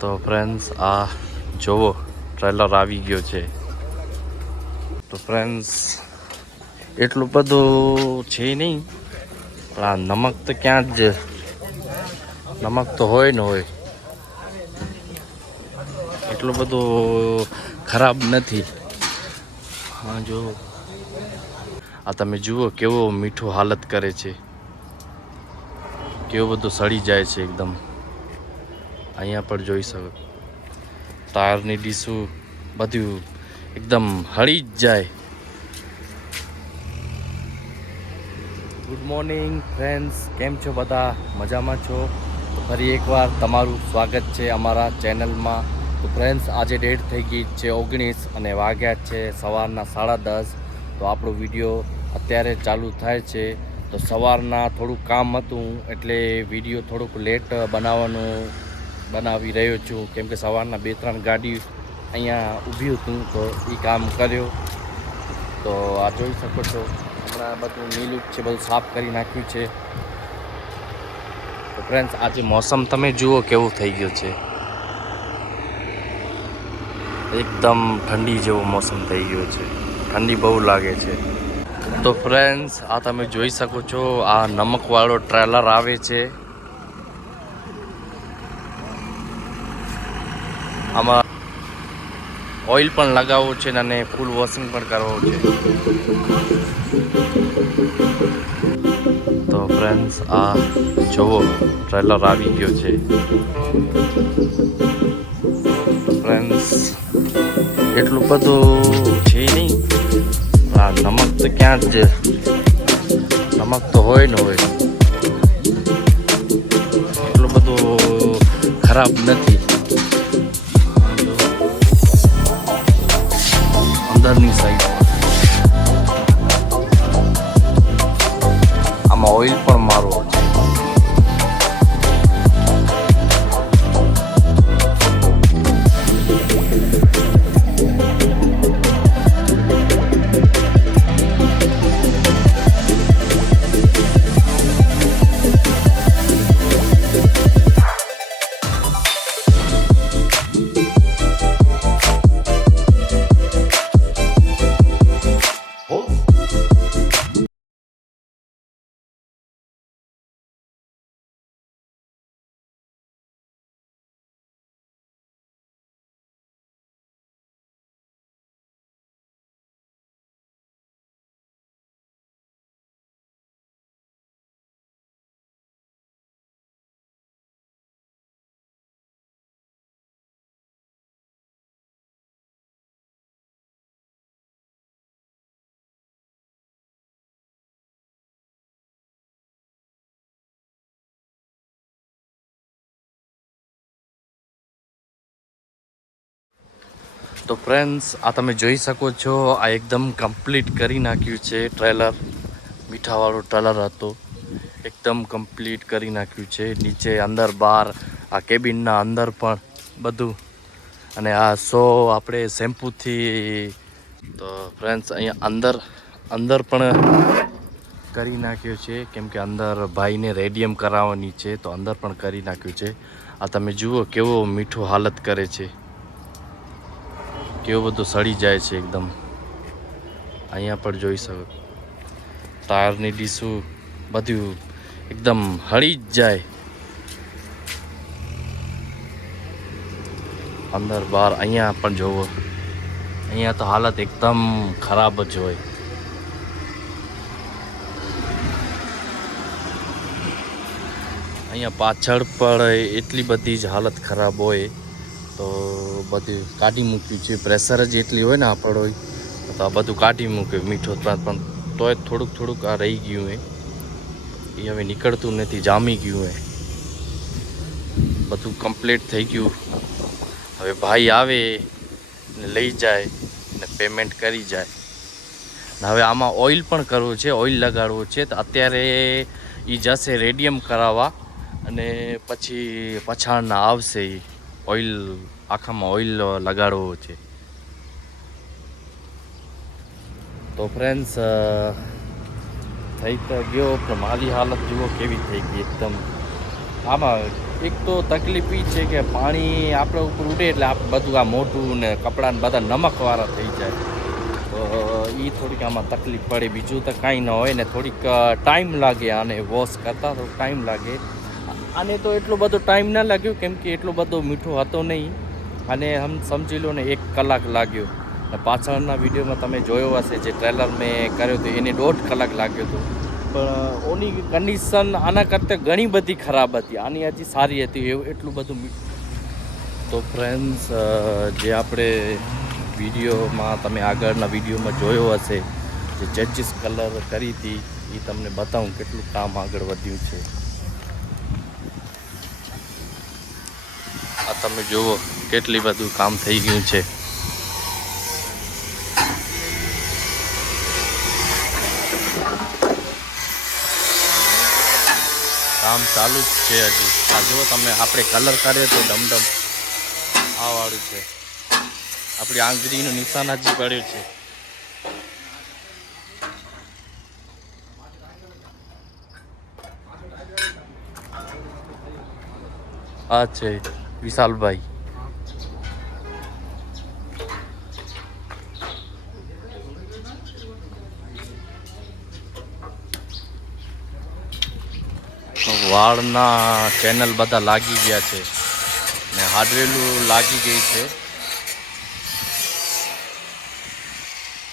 તો ફ્રેન્ડ્સ આ જોવો ટ્રેલર આવી ગયો છે. તો ફ્રેન્ડ્સ એટલું બધું છે નહીં, પણ આ નમક તો ક્યાં જ નમક તો હોય ને હોય. એટલું બધું ખરાબ નથી. હા, જો. આ તમે જુઓ કેવો મીઠું હાલત કરે છે. કેવું બધું સડી જાય છે એકદમ. અહીંયા પણ જોઈ શકો. ટાયરની ડીશું બધું એકદમ હળી જ જાય. ગુડ મોર્નિંગ ફ્રેન્ડ્સ કેમ છો બધા? મજામાં છો? ફરી એકવાર તમારું સ્વાગત છે અમારા ચેનલમાં. તો ફ્રેન્ડ્સ આજે ડેટ થઈ ગઈ છે ઓગણીસ અને વાગ્યા છે સવારના સાડા દસ. તો આપણો વીડિયો અત્યારે ચાલુ થાય છે. તો સવારના થોડુંક કામ હતું એટલે વીડિયો થોડુંક લેટ બનાવવાનું બનાવી રહ્યો છું. કેમ કે સવારના બે ત્રણ ગાડી અહીંયા ઊભી હતું, તો એ કામ કર્યો. તો આ જોઈ શકો છો, હમણાં બધું નીલું છે, બધું સાફ કરી નાખ્યું છે. તો ફ્રેન્ડ્સ આજે મોસમ તમે જુઓ કેવું થઈ ગયું છે. એકદમ ઠંડી જેવો મોસમ થઈ ગયો છે. ઠંડી બહુ લાગે છે. તો ફ્રેન્ડ્સ આ તમે જોઈ શકો છો, આ નમકવાળો ટ્રેલર આવે છે. આમાં ઓઇલ પણ લગાવવું છે અને ફૂલ વોશિંગ પણ કરવું છે. તો ફ્રેન્ડ્સ આ જોવો ટ્રેલર આવી ગયો છે. ફ્રેન્ડ્સ એટલું બધું છે નહીં. આ નમક તો ક્યાં જ નમક તો હોય ને હોય. એટલું બધું ખરાબ નથી. અંદરની સાઈડ આમાં ઓઇલ તો ફ્રેન્ડ્સ આ તમે જોઈ શકો છો, આ એકદમ કમ્પ્લીટ કરી નાખ્યું છે ટ્રેલર મીઠાવાળો ટ્રેલર હતો. એકદમ કમ્પ્લીટ કરી નાખ્યું છે. નીચે અંદર બહાર આ કેબિનના અંદર પણ બધું. અને આ સો આપણે શેમ્પૂથી તો ફ્રેન્ડ્સ અહીંયા અંદર અંદર પણ કરી નાખ્યું છે. કેમ કે અંદર ભાઈને રેડિયમ કરાવવાની છે, તો અંદર પણ કરી નાખ્યું છે. આ તમે જુઓ કેવો મીઠું હાલત કરે છે. કેવું બધું સડી જાય છે એકદમ. અહીંયા પણ જોઈ શકો. તારની ડીશું બધું એકદમ હળી જ જાય. અંદર બહાર અહીંયા પણ જોવો. અહીંયા તો હાલત એકદમ ખરાબ જ હોય. અહીંયા પાછળ પણ એટલી બધી જ હાલત ખરાબ હોય. તો બધું કાઢી મૂક્યું છે. પ્રેશર જ એટલી હોય ને આપણ હોય. તો આ બધું કાઢી મૂક્યું. મીઠું પણ તોય થોડુંક થોડુંક આ રહી ગયું એ એ હવે નીકળતું નથી, જામી ગયું એ બધું કમ્પ્લીટ થઈ ગયું. હવે ભાઈ આવે ને લઈ જાય ને પેમેન્ટ કરી જાય. હવે આમાં ઓઇલ પણ કરવું છે ઓઇલ લગાડવું છે. તો અત્યારે એ જશે રેડિયમ કરાવવા અને પછી પછાડના આવશે એ ઓઇલ, આખામાં ઓઇલ લગાડવો છે. તો ફ્રેન્ડ્સ થઈ તો ગયો, પણ મારી હાલત જુઓ કેવી થઈ ગઈ એકદમ. આમાં એક તો તકલીફ એ છે કે પાણી આપણે ઉપર ઉડે એટલે આપણે બધું આ મોટું ને કપડાને બધા નમકવાળા થઈ જાય. તો એ થોડીક આમાં તકલીફ પડે. બીજું તો કાંઈ ન હોય ને થોડીક ટાઈમ લાગે આને વોશ કરતાં તો ટાઈમ લાગે. આને તો એટલો બધો ટાઈમ ના લાગ્યો, કેમ કે એટલો બધો મીઠો હતો નહીં. અને હમ સમજી લો ને, એક કલાક લાગ્યો. અને પાછળના વિડીયોમાં તમે જોયો હશે, જે ટ્રેલર મેં કર્યો હતો એને દોઢ કલાક લાગ્યો હતો પણ ઓની કન્ડિશન આના કરતાં ઘણી બધી ખરાબ હતી. આની હજી સારી હતી, એવું એટલું બધું મીઠું તો ફ્રેન્ડ્સ જે આપણે વિડીયોમાં, તમે આગળના વિડીયોમાં જોયો હશે, જે ચેચીસ કલર કરી હતી એ તમને બતાવું કેટલું કામ આગળ વધ્યું છે. તમે જુઓ કેટલી બધું કામ થઈ ગયું છે. કામ ચાલુ જ છે હજી. આ જુઓ તમે, આપણે કલર કરીએ તો ડમડમ આ વાળું છે. આપણી આંગળીનું નિશાન હજી પડ્યું છે. આ છે. વિશાલભાઈ વાળના ચેનલ બધા લાગી ગયા છે ને હાડવેલું લાગી ગઈ છે.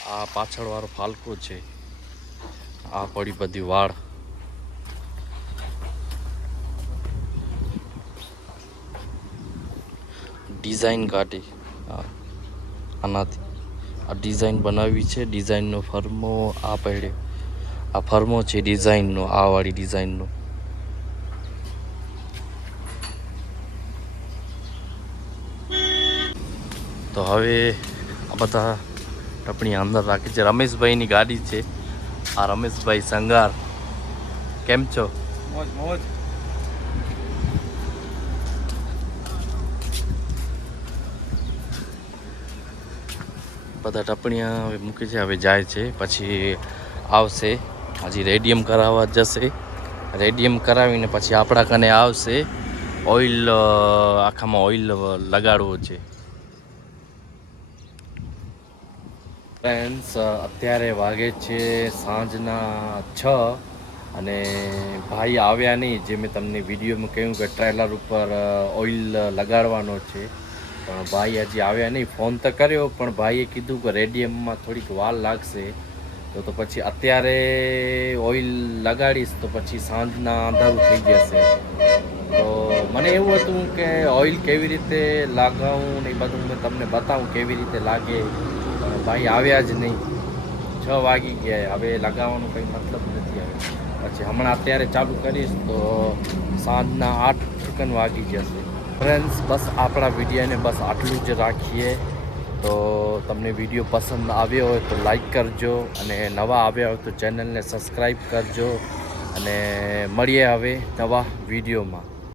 આ પાછળવાળો ફાલકો છે. આ પડી બધી વાળ. ડિઝાઇન કાઢી આનાથી. આ ડિઝાઇન બનાવી છે, ડિઝાઇનનો ફર્મો આ પડ્યો. આ ફર્મો છે ડિઝાઇનનો, આ વાળી ડિઝાઇનનો. તો હવે આ બધા ટપણી અંદર રાખે છે. રમેશભાઈની ગાડી છે. આ રમેશભાઈ સંગાર. કેમ છો? મોજ મોજ. બધા ટપણીયા હવે મૂકી છે, હવે જાય છે. પછી આવશે. હજી રેડિયમ કરાવવા જશે. રેડિયમ કરાવીને પછી આપણા કને આવશે. ઓઇલ આખામાં ઓઇલ લગાડવો છે. ફ્રેન્ડ્સ અત્યારે વાગે છે સાંજના છ અને ભાઈ આવ્યા નહીં, જે મેં તમને વિડીયોમાં કહ્યું કે ટ્રેલર ઉપર ઓઇલ લગાડવાનો છે. પણ ભાઈ હજી આવ્યા નહીં. ફોન તો કર્યો, પણ ભાઈએ કીધું કે રેડિયમમાં થોડીક વાર લાગશે. તો તો પછી અત્યારે ઓઇલ લગાડીશ, તો પછી સાંજના અંધારું થઈ જશે. તો મને એવું હતું કે ઓઇલ કેવી રીતે લગાવું ને એ બધું મેં તમને બતાવું કેવી રીતે લાગે. ભાઈ આવ્યા જ નહીં. છ વાગી ગયા. હવે લગાવવાનો કંઈ મતલબ નથી હવે પછી હમણાં અત્યારે ચાલુ કરીશ તો સાંજના આઠ ચિકન વાગી જશે. ફ્રેન્ડ્સ બસ આપણા વિડીયોને બસ આટલું જ રાખીએ. તો તમને વીડિયો પસંદ આવ્યો હોય તો લાઈક કરજો અને નવા આવ્યા હોય તો ચેનલને સબસ્ક્રાઈબ કરજો. અને મળીએ હવે નવા વિડીયોમાં.